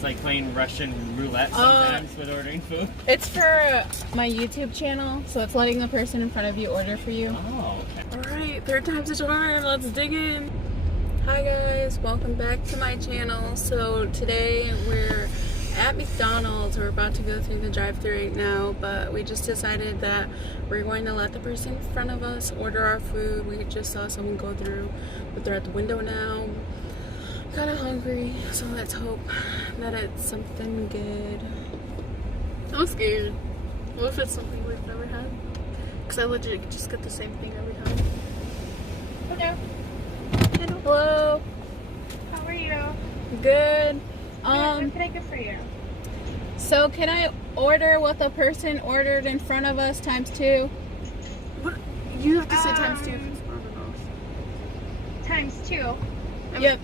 It's like playing Russian roulette sometimes with ordering food. It's for my YouTube channel, so it's letting the person in front of you order for you. Oh, okay. Alright, third time's a charm. Let's dig in. Hi guys, welcome back to my channel. So today we're at McDonald's. We're about to go through the drive-thru right now, but we just decided that we're going to let the person in front of us order our food. We just saw someone go through, but they're at the window now. Kind of hungry, so let's hope that it's something good. I'm scared. What if it's something we've never had? Because I legit just get the same thing every time. Hello. Hello. How are you? Good. What can I get for you? So can I order what the person ordered in front of us times 2? What? You have to say times 2 if it's not enough. Times 2. Yep.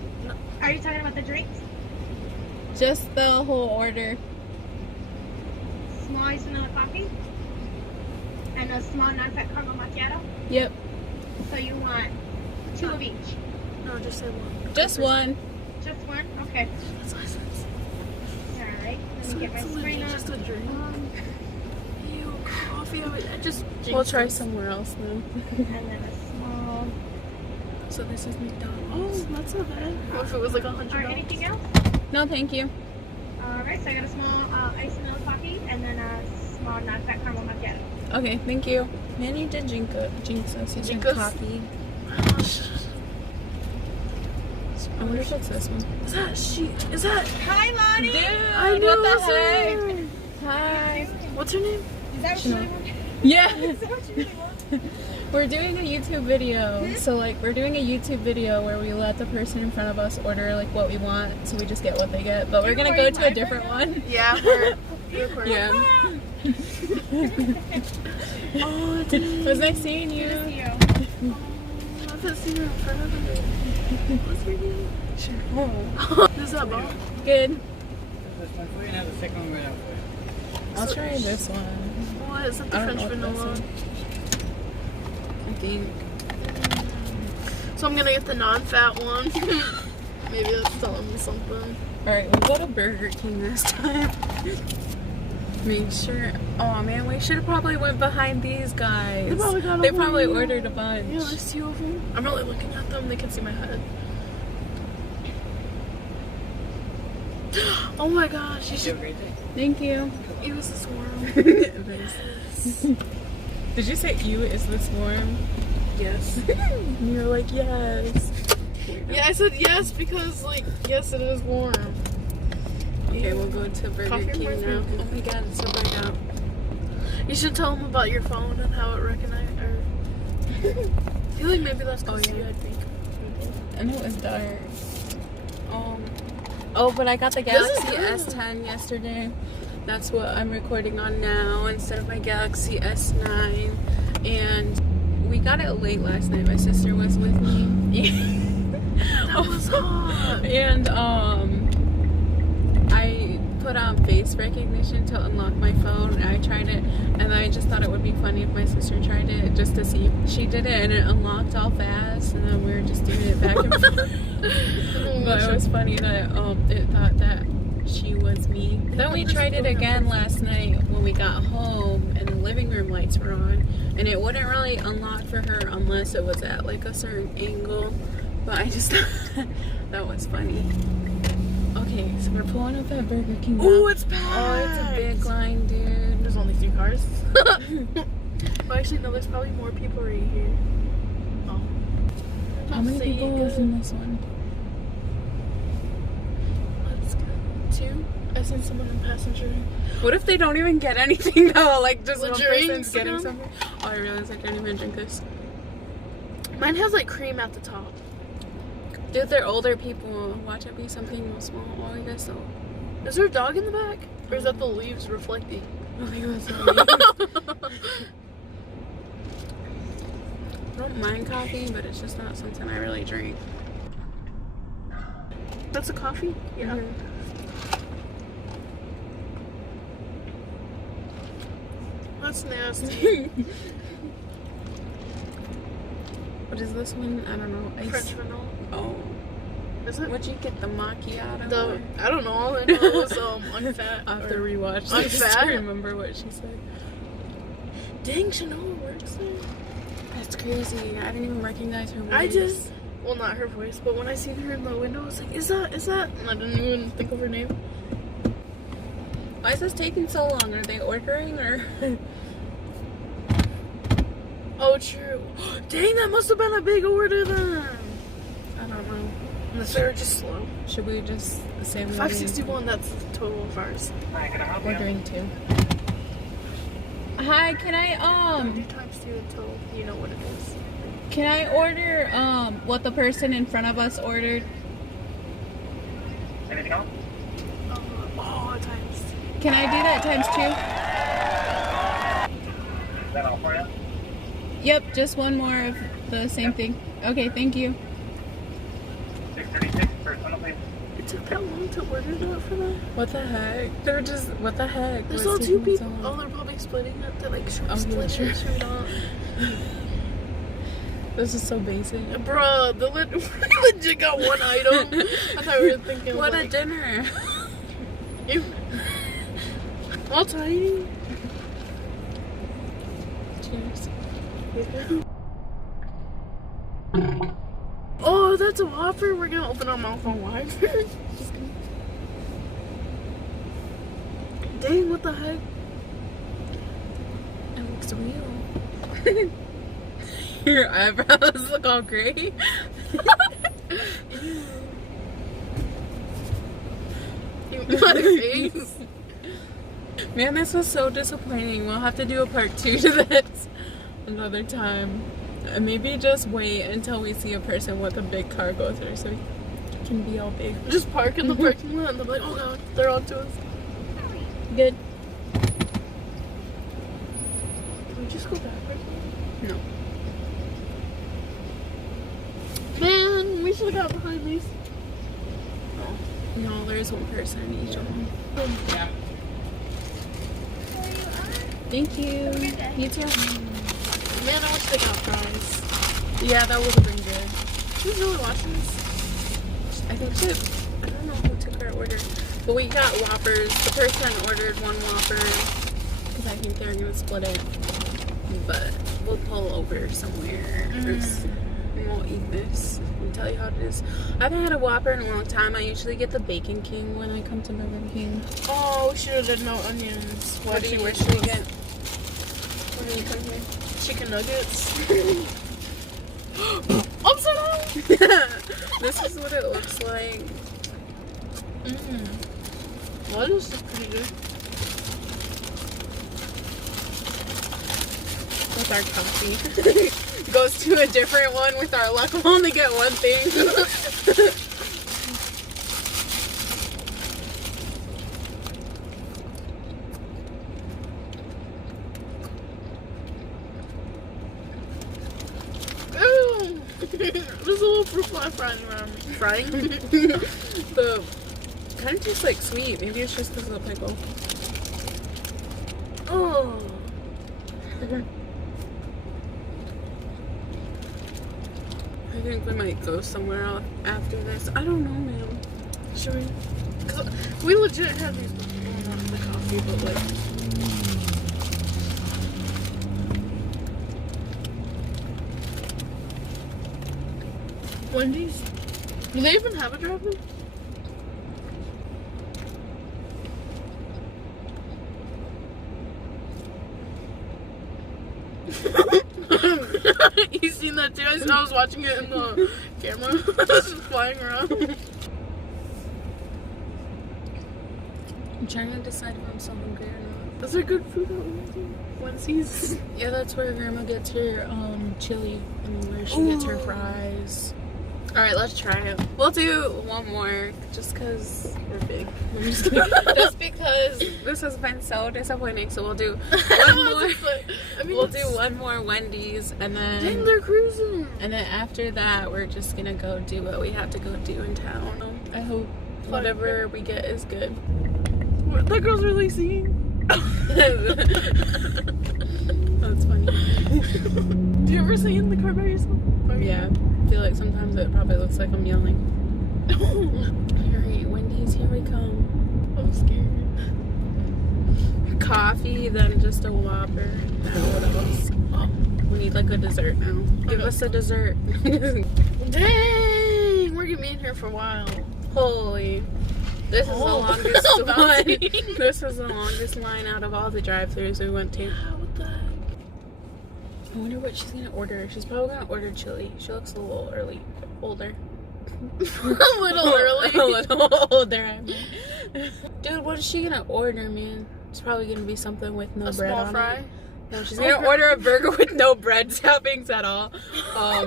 Are you talking about the drinks? Just the whole order. Small iced vanilla coffee? And a small non-fat caramel macchiato? Yep. So you want 2 of each? No, just say one. Just one. Just one? Okay. That's license. Alright. Let So me get my it's screen legit on. just a drink. Ew, coffee. I just We'll try somewhere else then. And then a small. So this is Oh, McDonald's. that's not bad. What if it was like $100? Alright, anything else? No, thank you. Alright, so I got a small iced vanilla coffee and then a small non-fat caramel macchiato. Okay, thank you. Man, you did jinx us. You drank Jinx us? coffee. I wonder if it's this one. Is that she? Is that? Hi, Lonnie! Dude, I know, what the what's her heck? name? Hi. What's her name? Is that what you really want? Yeah. Is that what you really want? We're doing a YouTube video. So like we're doing a YouTube video where we let the person in front of us order like what we want, so we just get what they get. But we're gonna go to a different one. Yeah, we're recording. Yeah. Oh, It was nice seeing you. Good to see you. I haven't seen her in front of me. What's her name? Sure. Is that Bob? Good. This one for you, now the second one right out for you. I'll try this one. What is it? The I don't French know what vanilla. this I think. So I'm gonna get the non-fat one. Maybe that's telling me something. Alright, we'll go to Burger King this time. Make sure. Oh man, we should have probably went behind these guys. They probably ordered a bunch. Yeah, there's 2 of them. I'm really looking at them. They can see my head. Oh my gosh, you You have a should. great day. Thank you. It was this worm. Did you say you is this warm? Yes. You're like, yes. Yeah, I said yes because, like, yes, it is warm. Okay, we'll go to Burger Coffee King reminds me now. of- Oh my god, it's so bright out. You should tell them about your phone and how it recognized. Or I feel like maybe that's close to you. I think. And it was dark. Oh, but I got the Galaxy This is good. S10 yesterday. That's what I'm recording on now instead of my Galaxy S9. And we got it late last night. My sister was with me. That was hot. And I put on face recognition to unlock my phone, and I tried it, and I just thought it would be funny if my sister tried it just to see. She did it, and it unlocked all fast, and then we were just doing it back and forth. But it was funny that it thought that she was me. Then we tried it again last night when we got home, and the living room lights were on, and it wouldn't really unlock for her unless it was at like a certain angle. But I just thought that was funny. Okay, so we're pulling up at Burger King now. Oh, it's packed. Oh, it's a big line, dude. There's only 3 cars. Well, actually, no. There's probably more people right here. Oh. How many Say people it was good. in this one? Let's go. 2. I seen someone in passenger. What if they don't even get anything though? Like just The one drinks person's getting again? something. Oh, I realized I didn't even drink this. Mine has like cream at the top. Dude, they're older people. Watch it be something real small. Oh, I guess so. Is there a dog in the back? Or is that the leaves reflecting? I think it was so. I don't mind coffee, but it's just not something I really drink. That's a coffee? Yeah. Mhm. That's nasty. What is this one? I don't know. French vanilla. Oh. Is it? What'd you get, the macchiato? The I don't know. All I know was unfat. I'll have to rewatch On this fat? to remember what she said. Dang, Chanel works there. That's crazy. I didn't even recognize her voice. I just, well, not her voice, but when I seen her in the window, I was like, is that? And I didn't even think of her name. Why is this taking so long? Are they ordering or? Oh, true. Dang, that must have been a big order then. I don't know. Unless they were just slow. Should we just say we 561, that's the total of ours. Hi, can I help you? ordering two? Hi, can I Do times 2 until you know what it is. can I order what the person in front of us ordered? Anything else? Times. Can I do that times 2? Is that all for you? Yep, just one more of the same thing. Okay, thank you. 636 for tunnel, please. It took that long to order that for them? What the heck? They're just what the heck? There's What's all two taking so people. long? Oh, they're probably splitting it. They're like, should we Oh, split yeah, it? Should we not? This is so basic. Bruh, we legit got one item. I thought we were thinking What a like, dinner! all tiny. Cheers. Oh, that's a Whopper. We're gonna open our mouth on wide. Just kidding. Dang, what the heck? It looks real. Your eyebrows look all gray. My face. Man, this was so disappointing. We'll have to do a part 2 to this another time. And maybe just wait until we see a person with a big car go through so it can be all big. Just park in the parking lot and they're like, oh god, they're on to us. Good. Can we just go backwards? No. Man, we should have got behind these. No, there's one person in each of them. Yeah. Thank you. You too. Man, I wish they got fries. Yeah, that would have been good. Who's really watching this? I think she, I don't know who took our order. But we got Whoppers. The person ordered one Whopper because I think they're going to split it. But we'll pull over somewhere first and we'll eat this and tell you how it is. I haven't had a Whopper in a long time. I usually get the Bacon King when I come to Burger King. Oh, we should have done no onions. What do you usually get when you come here? Chicken nuggets. Upside down. This is what it looks like. Well, this is pretty good. With our coffee. Goes to a different one with our luck. We'll only get one thing. Ew. There's a little fruit fly frying around me. Frying? The kind of tastes like sweet. Maybe it's just because of the pickle. Oh. I think we might go somewhere else after this. I don't know, man. Should we? Cause we legit had these before. Well, not the coffee, but like. Wendy's? Do they even have a drive-in? You seen that too? I was watching it in the camera. It was just flying around. I'm trying to decide if I'm so hungry or not. Is there good food at Wednesdays? Yeah, that's where Grandma gets her chili and where she gets her fries. Alright, let's try it. We'll do one more just because we're big. I'm just kidding. Just because this has been so disappointing, so we'll do one more. We'll do one more Wendy's and then Dang, they're cruising. and then after that we're just gonna go do what we have to go do in town. I hope whatever we get is good. What, that girl's really singing. That's funny. Do you ever sing in the car by yourself? Yeah, I feel like sometimes it probably looks like I'm yelling. Alright, Wendy's, here we come. I'm scared. Coffee, then just a Whopper. Now what else? Oh, we need like a dessert now. Give us a dessert. Dang, we're gonna be in here for a while. Holy. This is the Oh. longest one. Bouncy. This is the longest line out of all the drive-thrus we went to. What the heck? I wonder what she's gonna order. She's probably gonna order chili. She looks a little older. A little early. A little older, I mean. Dude, what is she gonna order, man? It's probably gonna be something with no A bread small on fry. it. No, she's gonna order a burger with no bread toppings at all. I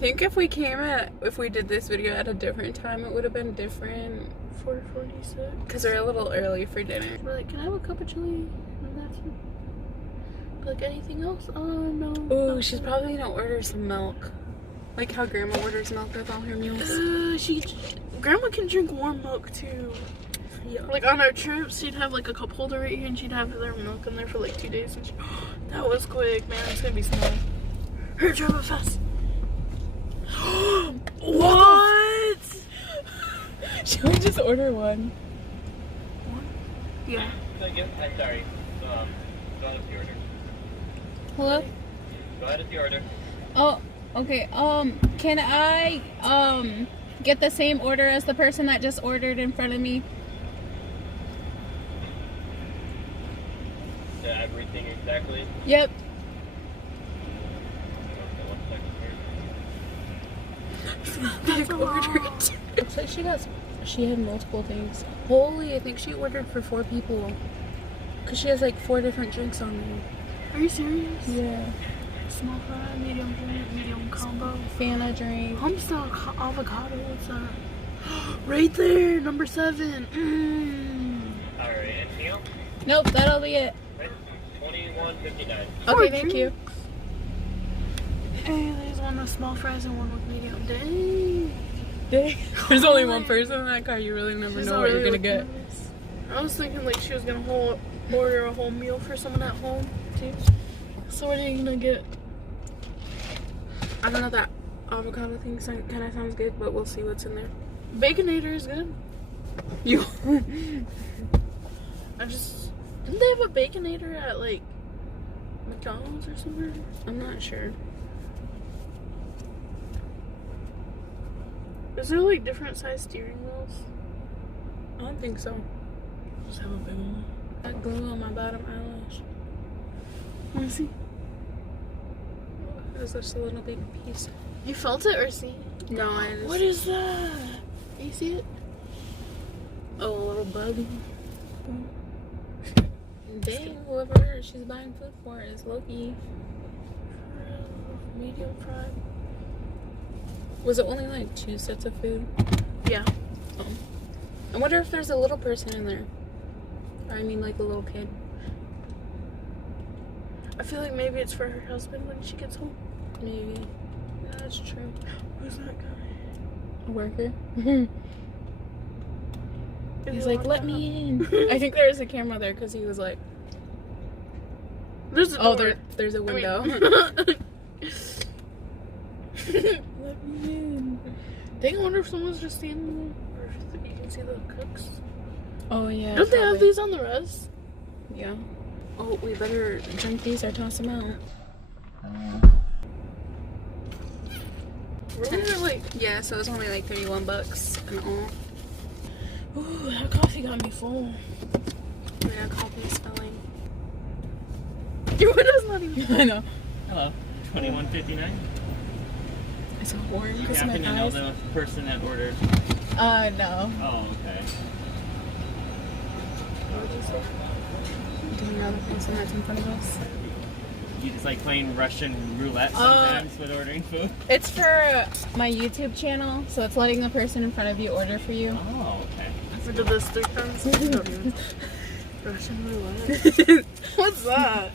think if we did this video at a different time, it would have been different. 4:46. Cause we're a little early for dinner. We're like, can I have a cup of chili? And that's it. Like anything else? Oh no. Ooh, she's probably gonna order some milk. Like how Grandma orders milk with all her meals. Grandma can drink warm milk too. Yeah. Like on our trips, she'd have like a cup holder right here, and she'd have their milk in there for like 2 days. And that was quick, man. It's gonna be small. Hurry, drive up fast. What? Should we just order one? Yeah. I'm sorry. Go ahead with the order. Hello? Go ahead with the order. Oh, okay. Can I get the same order as the person that just ordered in front of me? Everything exactly. Yep. That's a lot. Looks like she had multiple things. Holy, I think she ordered for 4 people. Cause she has like 4 different drinks on there. Are you serious? Yeah. Small fry, medium drink, medium combo. Fanta drink. Homestyle avocado, what's that? Right there, number 7. Alright, anything else? Nope, that'll be it. $21.59. Okay, thank you. Hey, there's one with small fries and one with medium. Dang. There's only one person in that car. You really never know what you're gonna get. I was thinking like she was gonna order a whole meal for someone at home too. So what are you gonna get? I don't know, that avocado thing kind of sounds good, but we'll see what's in there. Baconator is good. You. Didn't they have a Baconator at like McDonald's or somewhere? I'm not sure. Is there like different size steering wheels? I don't think so. Just have a big one. That glue on my bottom eyelash. Wanna see? It was just a little big piece. You felt it or see? No, I just... What is that? You see it? Oh, a little bug. Dang, whoever she's buying food for is Loki. Medium fry. Was it only like 2 sets of food? Yeah. I wonder if there's a little person in there. Or I mean like a little kid. I feel like maybe it's for her husband when she gets home. Maybe. Yeah, that's true. Who's that guy? A worker. He's Is like, it let me in. I think there is a camera there because he was like, There's a oh, door. there's a window. Let me in. Dang, I wonder if someone's just standing there. Or if you can see the cooks. Oh, yeah. Don't they have probably. these on the res? Yeah. Oh, we better drink these or toss them out. Really? Like, Yeah, so it's only like $31 and all. ooh, that coffee got me full. Yeah, coffee's filling. Your window's not even. I know. Hello. $21.59. It's a horn You because my happen to know eyes. the person that ordered? No. Oh, okay. Do you know the person that's in front of us? You just like playing Russian roulette sometimes with ordering food? It's for my YouTube channel, so it's letting the person in front of you order for you. Oh, okay. I did this 3 times. I don't even. Russian roulette. What's that?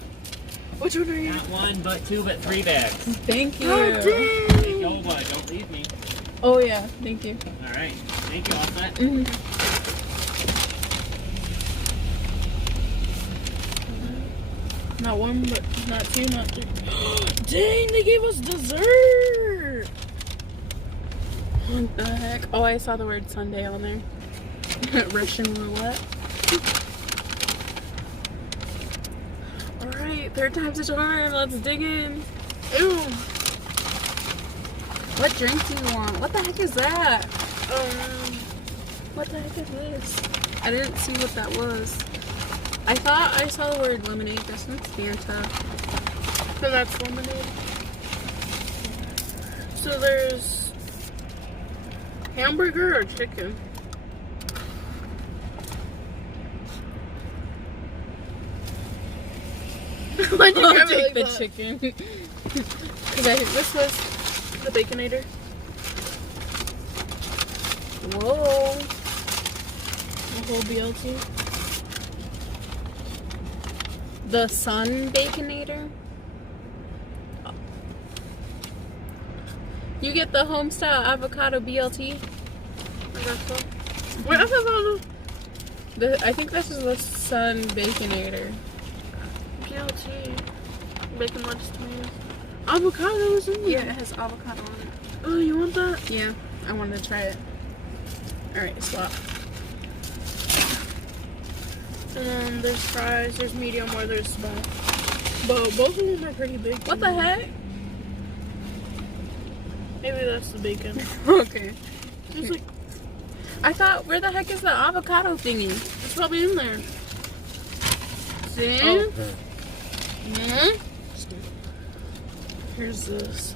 Which one are you? Not 1, but 2, but 3 bags. Thank you. Oh, dang. Yo, don't leave me. Oh yeah, thank you. Alright. Thank you, all set. Not 1, but not 2, not 3. Dang, they gave us dessert. What the heck? Oh, I saw the word Sunday on there. Russian roulette. Alright, third time's a charm. Let's dig in. Ew. What drink do you want? What the heck is that? Um, What the heck is this? I didn't see what that was. I thought I saw the word lemonade. This one's Fanta. so that's lemonade. So there's hamburger or chicken? Why'd you I'll grab it take like the that? chicken. Because I think this was... The Baconator. Whoa. The whole BLT. The Sun Baconator. You get the homestyle avocado BLT. I guess so. Wait, I thought that was I think this is the Sun Baconator. BLT. Bacon, lettuce, tomatoes. Avocado is in there. Yeah, it has avocado on it. Oh, you want that? Yeah, I wanted to try it. Alright, swap. And then there's fries, there's medium or there's small. But both of them are pretty big. What the heck? Maybe that's the bacon. Okay. It's like, I thought, where the heck is the avocado thingy? it's probably in there. See? Oh. Mm-hmm. Here's this.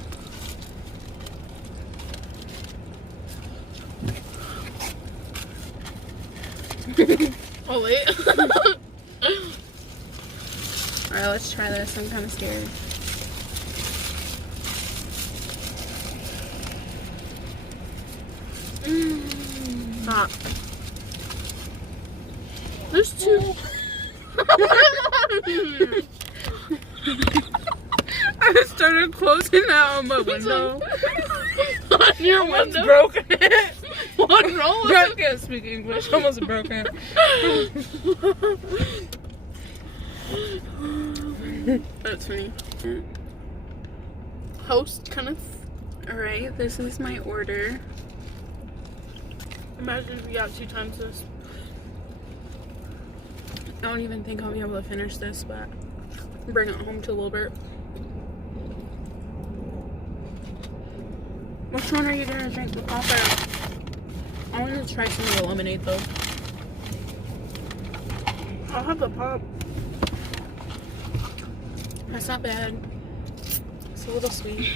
Oh, wait. Alright, let's try this. I'm kind of scared. Stop. There's two. I started closing out on my window. On your Almost window? broken it. What's wrong with I can't speak English. Almost broken. That's funny. Host Kenneth. Alright, this is my order. Imagine if we got 2 times this. I don't even think I'll be able to finish this, but bring it home to Wilbert. Which one are you gonna drink the pop out? I want to try some of the lemonade though. I'll have the pop. That's not bad. It's a little sweet.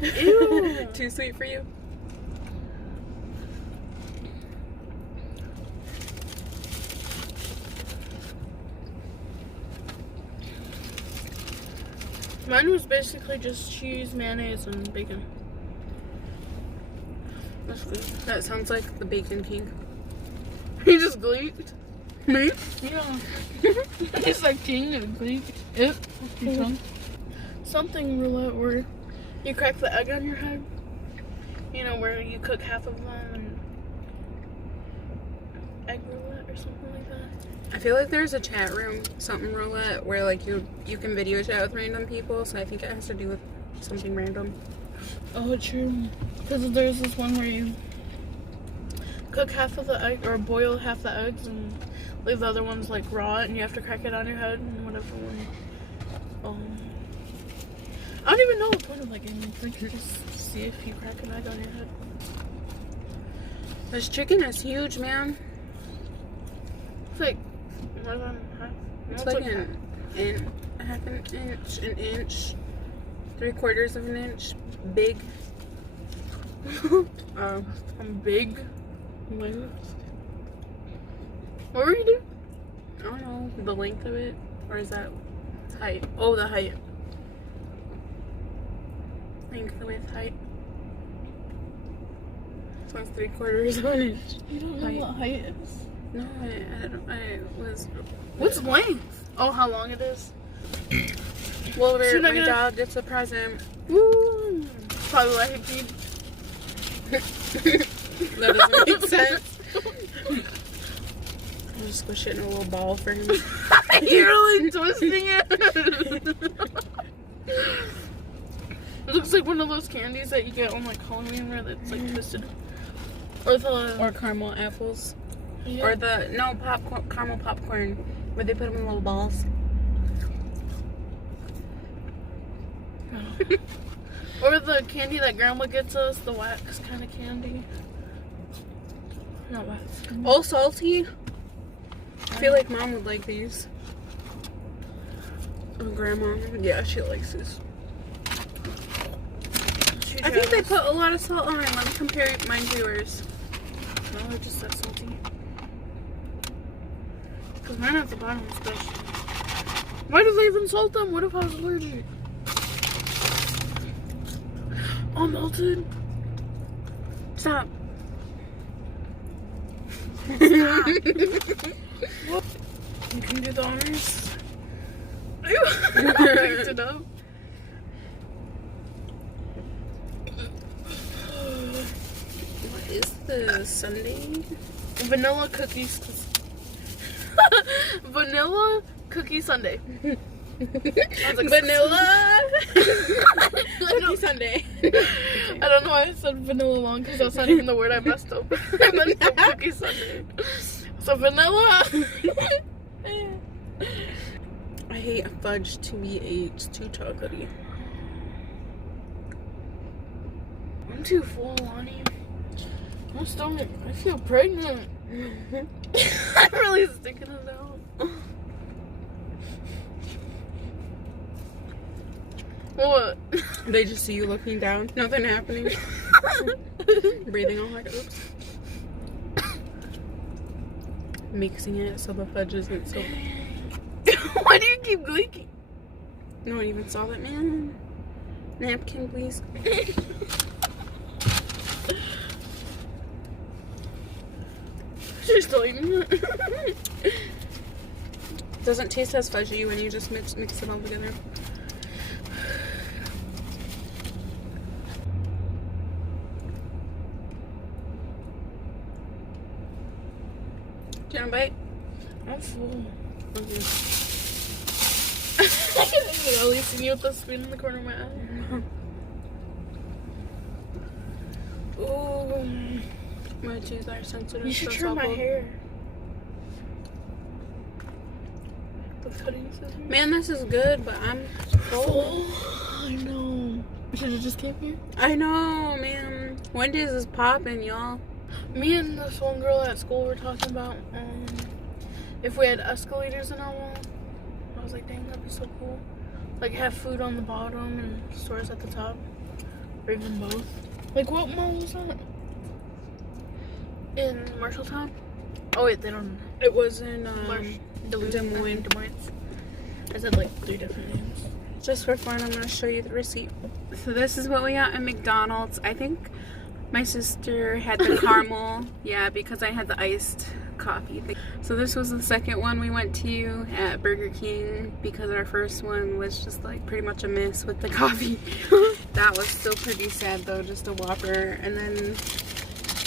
Ew. Too sweet for you? Mine was basically just cheese, mayonnaise, and bacon. That's good. That sounds like the Bacon King. He just gleeked. Me? Yeah. It's like king and gleeked. Yep. Your tongue. Something roulette where you crack the egg on your head. You know, where you cook half of them and egg roulette or something like that. I feel like there's a chat room, something roulette, where like you can video chat with random people, so I think it has to do with something random. Oh, true. Because there's this one where you cook half of the egg, or boil half the eggs and leave the other ones like raw, and you have to crack it on your head and whatever one. I don't even know the point of that game. It's like just see if you crack an egg on your head. This chicken is huge, man. It's like more than half. It's No, like half an inch, 3/4 of an inch, big. I'm big. What were you doing? I don't know the length of it, or is that height? Oh, the height. Length, width, height. So it's 3/4 of an inch. You don't know Height. what height is. No, I was. What's length? Oh, how long it is? Wilbert, You're not my gonna- dog gets a present. Woo! Probably like a kid. That doesn't make sense. I'll just squish it in a little ball for him. You're really twisting it. It looks like one of those candies that you get on like Halloween where it's like twisted. Or the Or caramel apples. yeah. Or the caramel popcorn where they put them in little balls. Or the candy that grandma gets us, the wax kind of candy. Not wax. Oh, salty. I feel like mom would like these. Oh, grandma. Yeah, she likes these. I think they put a lot of salt on it. Let me compare mine to yours. No, they're just that salty. Because mine at the bottom is special. Why do they even salt them? What if I was allergic? Oh, melted. Stop. Stop. What? You can do the honors. I picked it up. What is this? Sunday? Vanilla cookies. Vanilla cookie sundae. I was like, Vanilla Cookie Sunday. I don't know why I said vanilla long because that's not even the word I messed up. I messed up cookie sundae. So vanilla. I hate fudge TBH. It's too chocolatey. I'm too full, Lonnie. My stomach. I feel pregnant. I'm really sticking it out. What? They just see you looking down. Nothing happening. Breathing all like oops. Mixing it so the fudge isn't so. Why do you keep gleeking? No one even saw that, man. Napkin, please. She's still eating it. Doesn't taste as fudgy when you just mix it all together. Do you want a bite? I'm full. Okay. I can at least see you with the spoon in the corner of my eye. Ooh. My teeth are sensitive. You should so trim my salty. hair. The cutting scissors. Man, this is good, but I'm full. Oh, I know. We should have just came here. I know, man. Wendy's is popping, y'all. Me and this one girl at school were talking about if we had escalators in our wall. I was like, dang, that'd be so cool. Like have food on the bottom and stores at the top. Or even both. Like what mall was that? In Marshalltown? Oh wait, they don't. It was in Des Moines. I said like 3 different names. just for fun. I'm gonna show you the receipt. So this is what we got at McDonald's. I think my sister had the caramel. Yeah, because I had the iced coffee thing. So this was the second one we went to at Burger King because our first one was just like pretty much a miss with the coffee. That was still pretty sad though, just a Whopper. And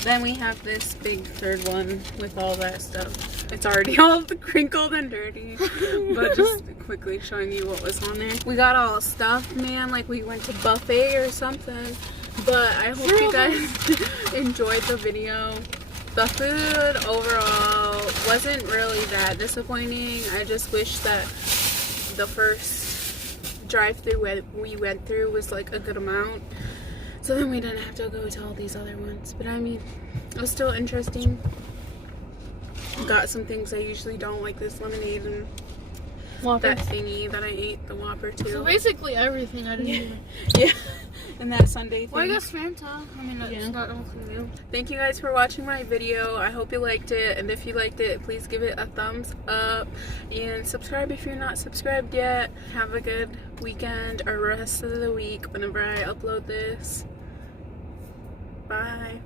then we have this big third one with all that stuff. It's already all crinkled and dirty, but just quickly showing you what was on there. We got all stuffed, man, like we went to buffet or something. But I hope you guys enjoyed the video. The food overall wasn't really that disappointing. I just wish that the first drive-thru we went through was like a good amount, so then we didn't have to go to all these other ones. But I mean, it was still interesting. Got some things I usually don't, like this lemonade and Whopper. that thingy that I ate, the Whopper too. So basically everything I didn't even. Yeah, and that Sunday thing. Well, I guess Fanta. I mean, it's Yeah. not anything new. Thank you guys for watching my video. I hope you liked it, and if you liked it, please give it a thumbs up and subscribe if you're not subscribed yet. Have a good weekend or rest of the week whenever I upload this. Bye.